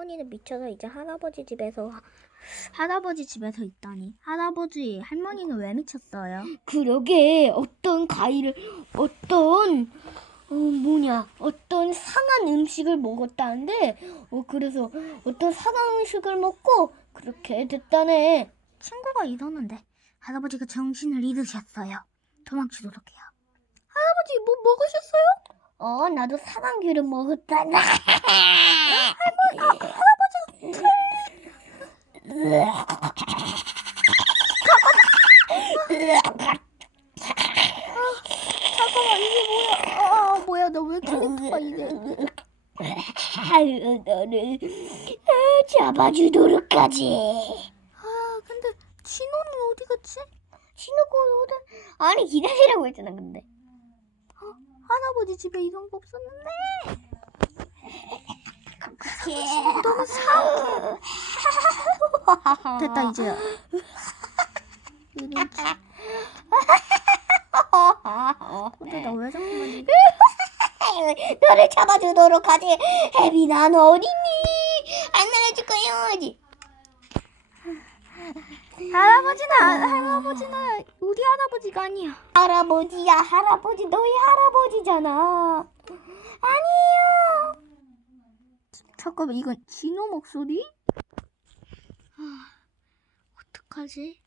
할머니는 미쳐서 이제 할아버지 집에서 하- 할아버지 집에서 있다니. 할아버지, 할머니는 왜 미쳤어요? 그러게 어떤 과일을 어떤 어, 뭐냐 어떤 상한 음식을 먹었다는데 어, 그래서 어떤 상한 음식을 먹고 그렇게 됐다네. 친구가 이러는데 할아버지가 정신을 잃으셨어요. 도망치도록 해요. 할아버지 뭐 먹으셨어요? 어 나도 상한 귤을 먹었다나. 잠깐만 이게 뭐야? 아 뭐야 너왜 캐릭터가 이래? 아유 너를 아, 잡아주도록 하지. 아 근데 진호는 어디 갔지? 신호고 오다 아니 기다리라고 했잖아 근데. 할아버지 집에 이런 거 없었는데. 너무 사악해. 됐다 이제. 근데 나왜 자꾸만 이래? 너를 잡아주도록 하지. 해비 난 어딨니? 안 날아줄 거야지. 할아버지는 아- 할아버지는 우리 할아버지가 아니야. 할아버지야 할아버지 너희 할아버지잖아. 아니에요. 잠깐만 이건 진호 목소리? 아 어떡하지?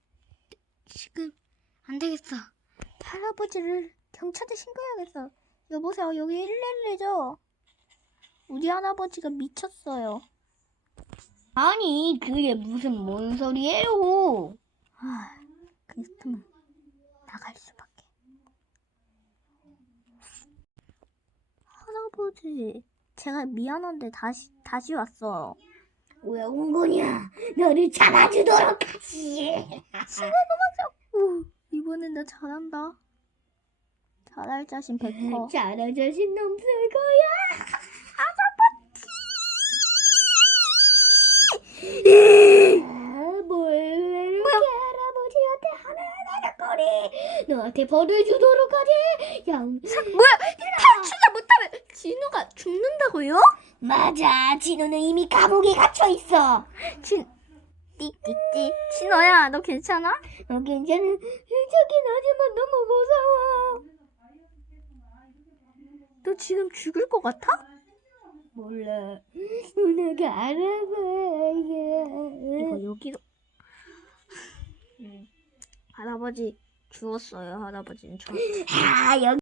지금 안 되겠어. 할아버지를 경찰에 신고해야겠어. 여보세요 여기 111이죠? 우리 할아버지가 미쳤어요. 아니 그게 무슨 뭔 소리예요? 아 그렇다면 나갈 수밖에. 할아버지 제가 미안한데 다시 다시 왔어요. 왜 온 거냐? 너를 잡아주도록 하지. 오, 이번엔 나 잘한다. 잘할 자신 100%. 잘할 자신 없을 거야. 아, 뭘 이렇게 할아버지한테 하나하나 너한테 벌을 주도록 하지. 양. 뭐야? 탈출을 못하면 진우가 죽는다고요? 맞아. 진우는 이미 감옥에 갇혀 있어. 진 띠띠띠 진호야 너 괜찮아? 어, 괜찮은. 저긴 하지만 너무 무서워. 너 지금 죽을 것 같아? 몰라. 누나가 알아봐야. 이거 여기로 할아버지 죽었어요 할아버지는 저 아, 여기.